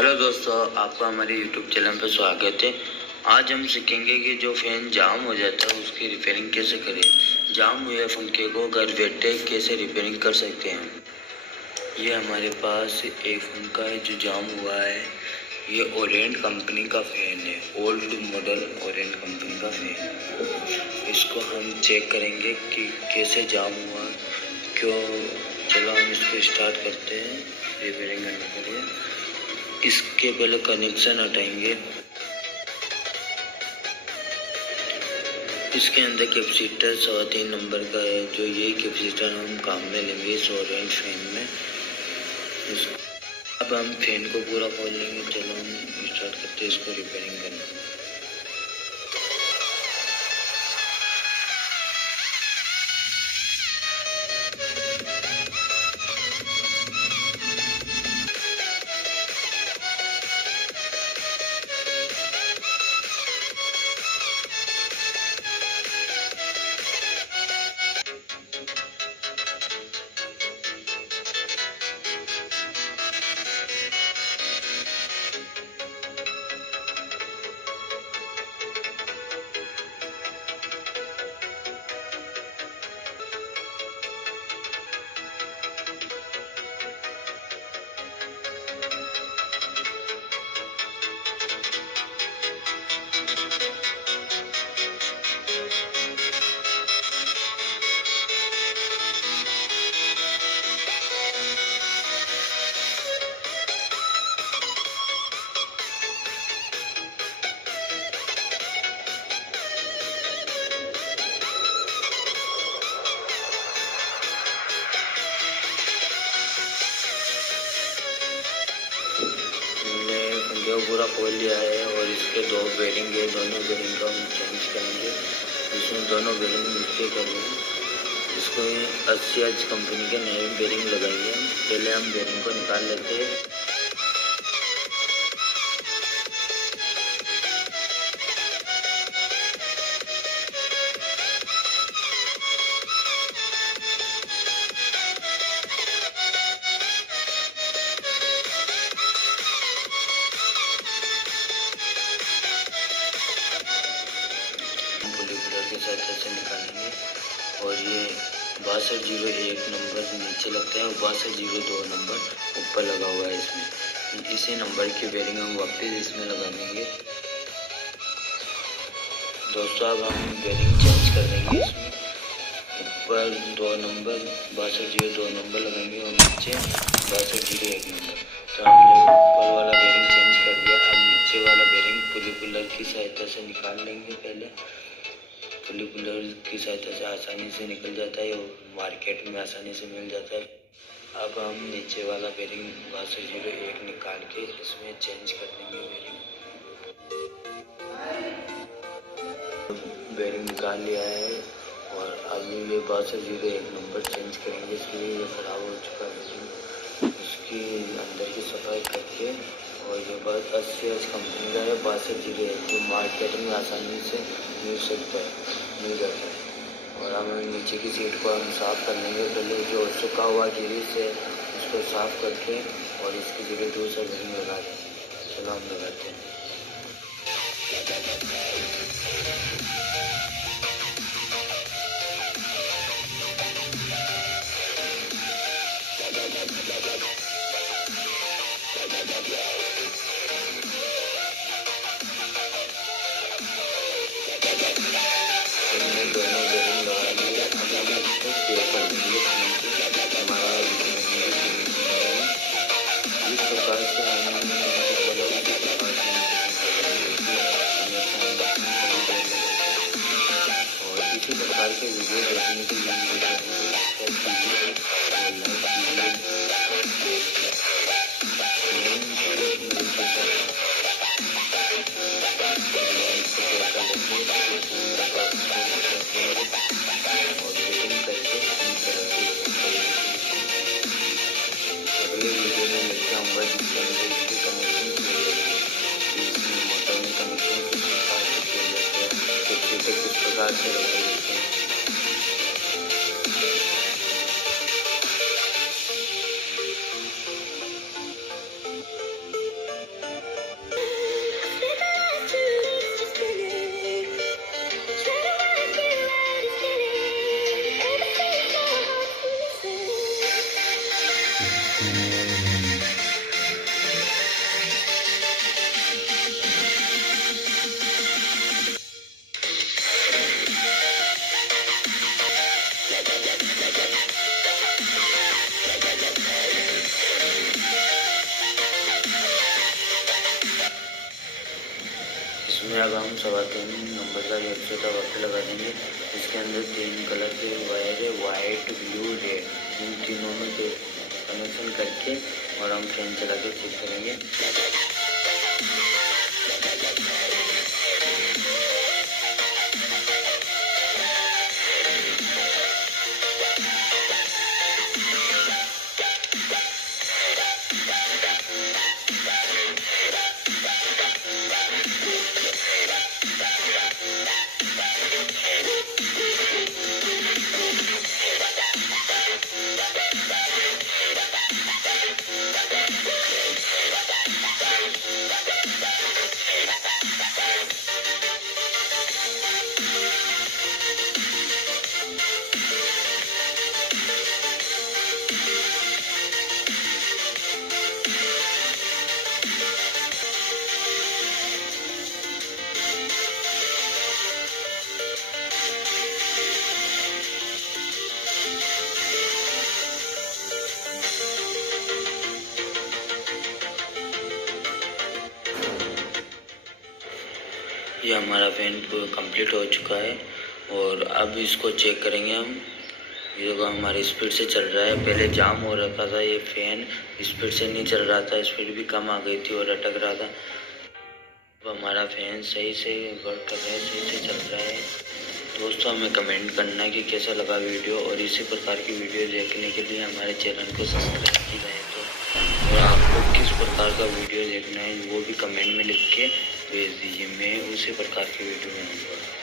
Hello दोस्तों, आपका हमारे यूट्यूब चैनल पर स्वागत है। आज हम सीखेंगे कि जो फ़ैन जाम हो जाता है उसकी रिपेयरिंग कैसे करें। जाम हुए पंखे को घर बैठे कैसे रिपेयरिंग कर सकते हैं। ये हमारे पास एक पंखा है जो जाम हुआ है। ये ओरिएंट कंपनी का फ़ैन है, ओल्ड मॉडल ओरिएंट कंपनी का फ़ैन है। इसको हम चेक करेंगे कि कैसे जाम हुआ, क्यों। चलो हम इसको स्टार्ट करते हैं रिपेयरिंग करने के लिए। इसके पहले कनेक्शन हटाएंगे। इसके अंदर कैपेसिटर 3.25 नंबर का है, जो ये कैपेसिटर हम काम में लेंगे इस ओरिएंट फैन में। अब हम फैन को पूरा खोल लेंगे। चलो हम स्टार्ट करते हैं इसको रिपेयरिंग करना। पंखे को पूरा खोल लिया है और इसके दो बेरिंग है, दोनों बेरिंग को हम चेंज करेंगे। इसमें दोनों बेरिंग मिलके करेंगे। इसको 80 कंपनी के नए बेरिंग लगाएंगे। पहले हम बेरिंग को निकाल लेते हैं। के साथ ऐसे निकालेंगे और ये 6201 नंबर नीचे लगता है और 6202 नंबर ऊपर लगा हुआ है। इसमें इसी नंबर की बेरिंग हम वापस इसमें लगा देंगे। दोस्तों, अब हम बेरिंग चेंज कर देंगे। इसमें ऊपर 2 नंबर 6202 नंबर लगाएंगे और नीचे 6201 नंबर। तो हमने ऊपर वाला बेरिंग चेंज कर दिया। अब नीचे वाला बेरिंग पुली पुलर की सहायता से निकाल लेंगे। पहले पुली पुलर की सहायता से आसानी से निकल जाता है और मार्केट में आसानी से मिल जाता है। अब हम नीचे वाला बेरिंग 6201 निकाल के इसमें चेंज कर देंगे। बेरिंग निकाल लिया है और अब ये 6201 नंबर चेंज करेंगे। इसलिए ये ख़राब हो चुका है। उसकी अंदर की सफाई करके और ये बात 80 कंपनी का है 6201, जो मार्केट में आसानी से मिल जाता है। और हम नीचे की सीट को हम साफ़ कर लेंगे। पहले जो सूखा हुआ गिरीस है उसको साफ़ करके और इसकी जगह दूसरा बेरिंग लगा दें। चलो हम लगाते हैं। दोनों बेरिंग लगा लिए। हम इसको चेक कर देंगे। हमारा इस प्रकार से और इसी प्रकार के वीडियो देखने के लिए अगले वीडियो में मिलते होंगे जिसके अंदर इसके कनेक्शन इसमें मोटर में कनेक्शन किस प्रकार से किए जाते हैं, किस प्रकार से लगाए जाते हैं। इसमें अब हम 3.25 नंबर का रेड का वक्त लगा देंगे। इसके अंदर 3 कलर के वायर है, वाइट, ब्लू, रेड। इन तीनों में कनेक्शन करके और हम फैन चला के चेक करेंगे। ये हमारा फैन कंप्लीट हो चुका है और अब इसको चेक करेंगे हम। ये देखो हमारी स्पीड से चल रहा है। पहले जाम हो रखा था, ये फैन स्पीड से नहीं चल रहा था, स्पीड भी कम आ गई थी और अटक रहा था। अब हमारा फैन सही से वर्क कर रहा है, सही से चल रहा है। दोस्तों हमें कमेंट करना कि कैसा लगा वीडियो, और इसी प्रकार की वीडियो देखने के लिए हमारे चैनल को सब्सक्राइब की जाए तो। और आपको किस प्रकार का वीडियो देखना है वो भी कमेंट में लिख के भेज दीजिए, मैं उसी प्रकार की वीडियो बनाऊंगा।